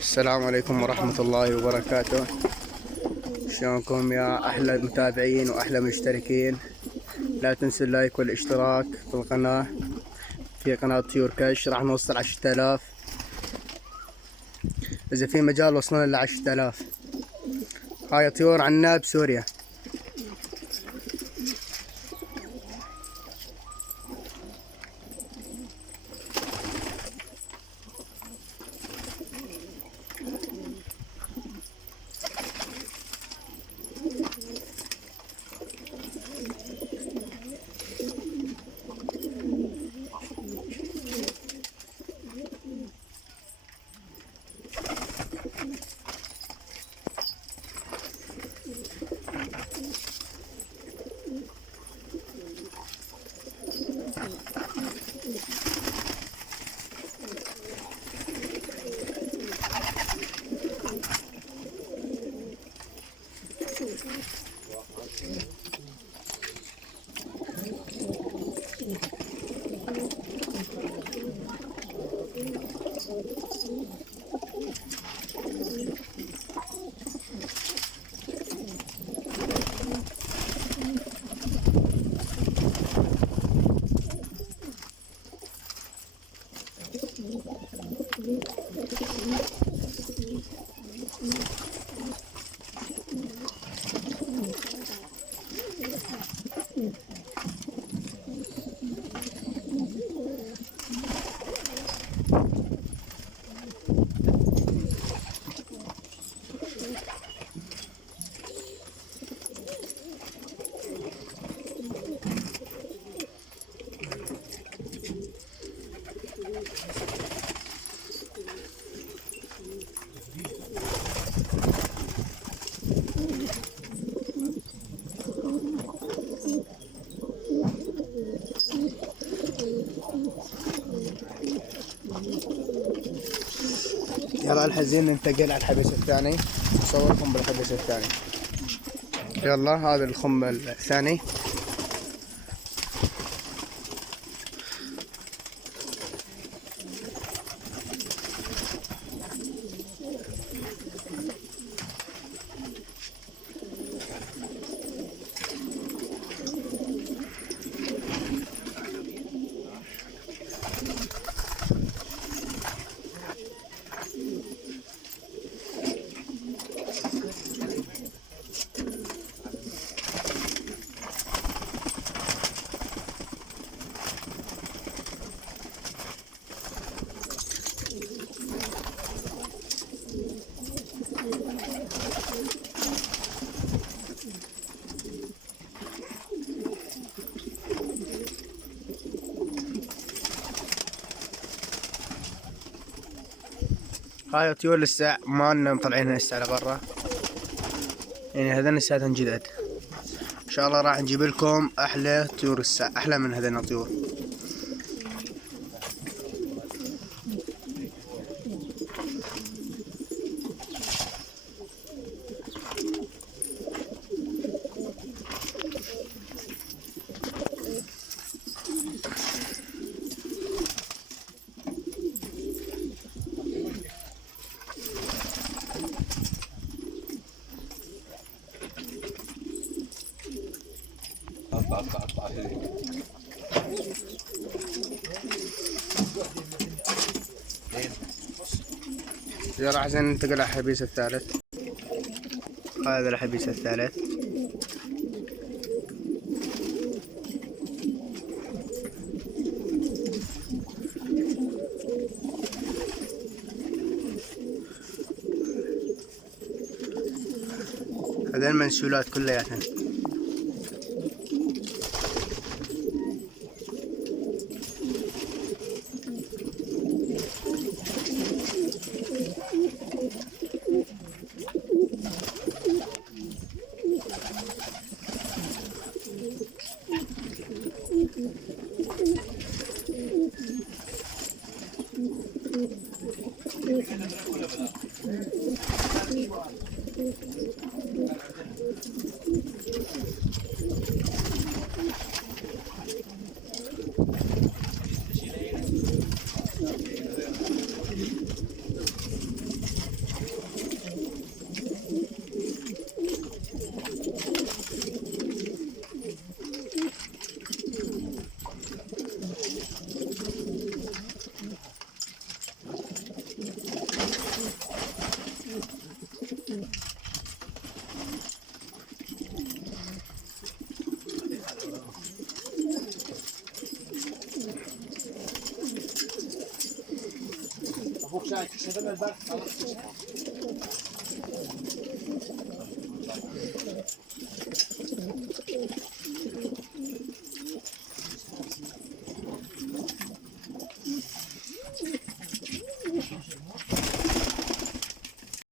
السلام عليكم ورحمة الله وبركاته. شلونكم يا أحلى متابعين وأحلى مشتركين؟ لا تنسوا اللايك والاشتراك في القناة، في قناة طيور كش. راح نوصل 10,000، إذا في مجال وصلنا ل 10,000. هاي طيور عنا بسوريا. يلا الحزين ننتقل على الحبس الثاني، نصوركم بالحبس الثاني. يلا هذا الخم الثاني. هاي طيور لسه ما لنا مطلعينها لسه على برا، يعني هذين لساتهم جدد. ان شاء الله راح نجيب لكم احلى طيور لسه، احلى من هذين الطيور. يلا عشان ننتقل على الحبيس الثالث. هذا الحبيس الثالث. هذين المنسولات كلياتهم.